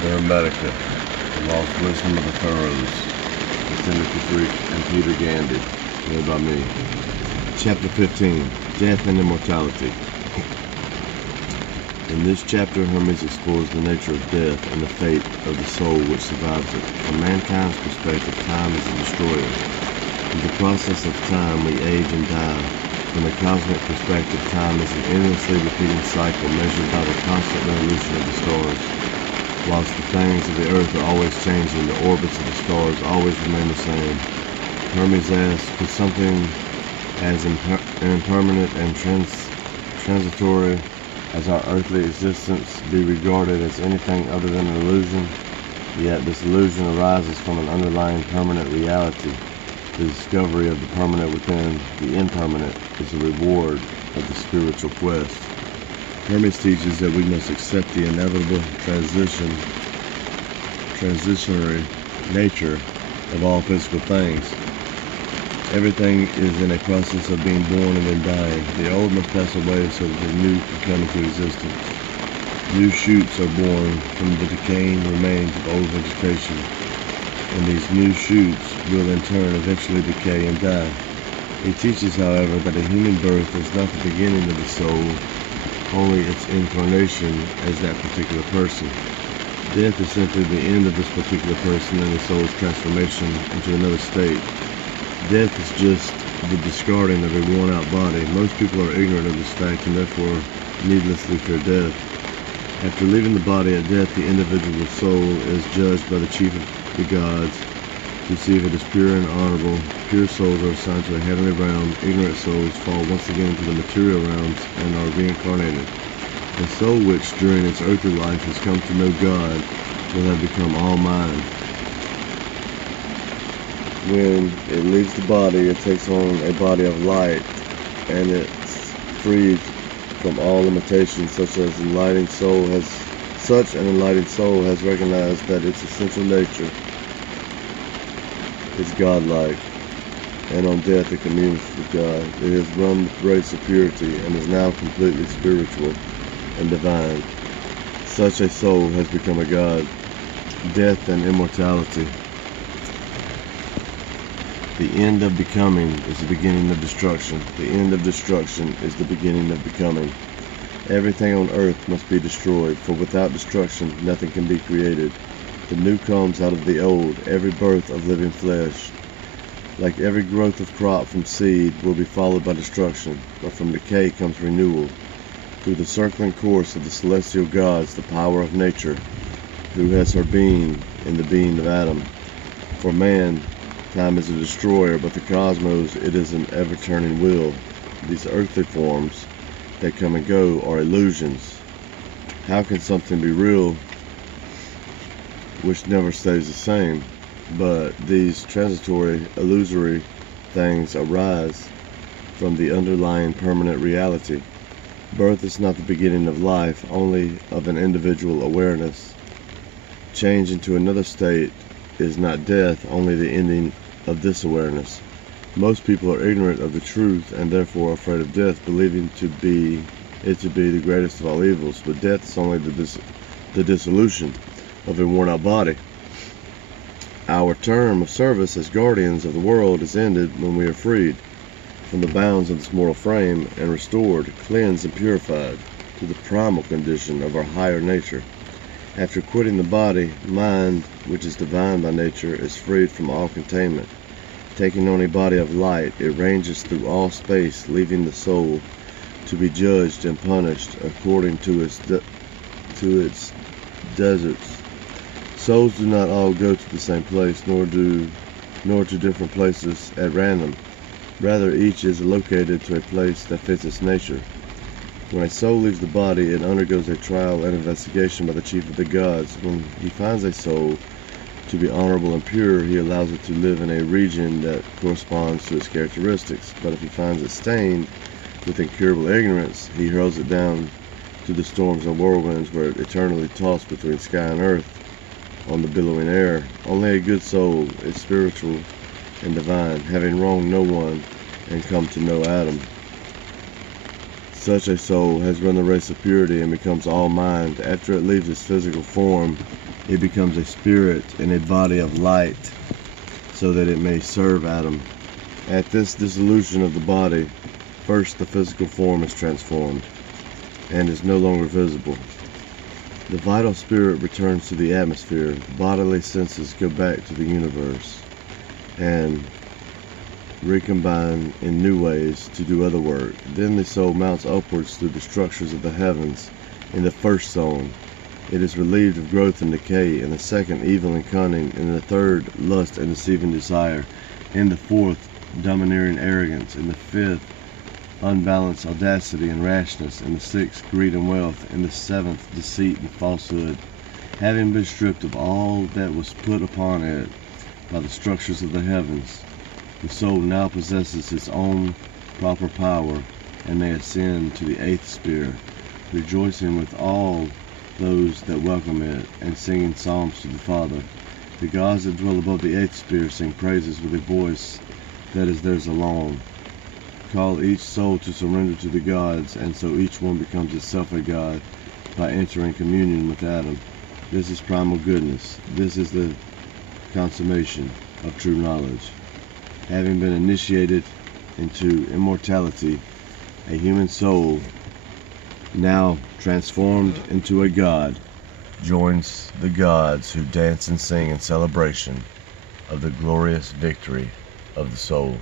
Hermetica, The Lost Wisdom of the Pharaohs, by Timothy Freke and Peter Gandy, read by me. Chapter 15, Death and Immortality. In this chapter, Hermes explores the nature of death and the fate of the soul which survives it. From mankind's perspective, time is a destroyer. In the process of time, we age and die. From a cosmic perspective, time is an endlessly repeating cycle measured by the constant revolution of the stars. Whilst the things of the earth are always changing, the orbits of the stars always remain the same. Hermes asks, could something as impermanent and transitory as our earthly existence be regarded as anything other than an illusion? Yet this illusion arises from an underlying permanent reality. The discovery of the permanent within the impermanent is the reward of the spiritual quest. Hermes teaches that we must accept the inevitable transitionary nature of all physical things. Everything is in a process of being born and then dying. The old must pass away so that the new can come into existence. New shoots are born from the decaying remains of old vegetation, and these new shoots will in turn eventually decay and die. He teaches, however, that a human birth is not the beginning of the soul, only its incarnation as that particular person. Death is simply the end of this particular person and the soul's transformation into another state. Death is just the discarding of a worn-out body. Most people are ignorant of this fact and therefore needlessly fear death. After leaving the body at death, the individual soul is judged by the chief of the gods to see if it is pure and honorable. Pure souls are assigned to a heavenly realm. Ignorant souls fall once again into the material realms and are reincarnated. The soul which, during its earthly life, has come to know God will have become all mind. When it leaves the body, it takes on a body of light, and it's freed from all limitations. Such an enlightened soul has recognized that its essential nature is godlike, and on death it communes with God. It has run the race of purity and is now completely spiritual and divine. Such a soul has become a god. Death and immortality. The end of becoming is the beginning of destruction. The end of destruction is the beginning of becoming. Everything on earth must be destroyed, for without destruction nothing can be created. The new comes out of the old, every birth of living flesh. Like every growth of crop from seed will be followed by destruction, but from decay comes renewal. Through the circling course of the celestial gods, the power of nature, who has her being in the being of Adam. For man, time is a destroyer, but the cosmos, it is an ever-turning wheel. These earthly forms that come and go are illusions. How can something be real which never stays the same? But these transitory, illusory things arise from the underlying permanent reality. Birth is not the beginning of life, only of an individual awareness. Change into another state is not death, only the ending of this awareness. Most people are ignorant of the truth and therefore afraid of death, believing it to be the greatest of all evils. But death is only the dissolution of a worn-out body. Our term of service as guardians of the world is ended when we are freed from the bounds of this mortal frame and restored, cleansed, and purified to the primal condition of our higher nature. After quitting the body, mind, which is divine by nature, is freed from all containment. Taking on a body of light, it ranges through all space, leaving the soul to be judged and punished according to its deserts. Souls do not all go to the same place, nor to different places at random. Rather, each is located to a place that fits its nature. When a soul leaves the body, it undergoes a trial and investigation by the chief of the gods. When he finds a soul to be honorable and pure, he allows it to live in a region that corresponds to its characteristics. But if he finds it stained with incurable ignorance, he hurls it down to the storms and whirlwinds, where it eternally tossed between sky and earth on the billowing air. Only a good soul is spiritual and divine, having wronged no one and come to know Adam. Such a soul has run the race of purity and becomes all mind. After it leaves its physical form, it becomes a spirit and a body of light so that it may serve Adam. At this dissolution of the body, first the physical form is transformed and is no longer visible. The vital spirit returns to the atmosphere, bodily senses go back to the universe, and recombine in new ways to do other work. Then the soul mounts upwards through the structures of the heavens in the first zone. It is relieved of growth and decay, in the second evil and cunning, in the third lust and deceiving desire, in the fourth domineering arrogance, in the fifth unbalanced audacity and rashness, in the sixth greed and wealth, in the seventh deceit and falsehood. Having been stripped of all that was put upon it by the structures of the heavens, the soul now possesses its own proper power and may ascend to the eighth sphere, rejoicing with all those that welcome it, and singing psalms to the Father. The gods that dwell above the eighth sphere sing praises with a voice that is theirs alone. Call each soul to surrender to the gods, and so each one becomes itself a god by entering communion with Adam. This is primal goodness. This is the consummation of true knowledge. Having been initiated into immortality, a human soul, now transformed into a god, joins the gods who dance and sing in celebration of the glorious victory of the soul.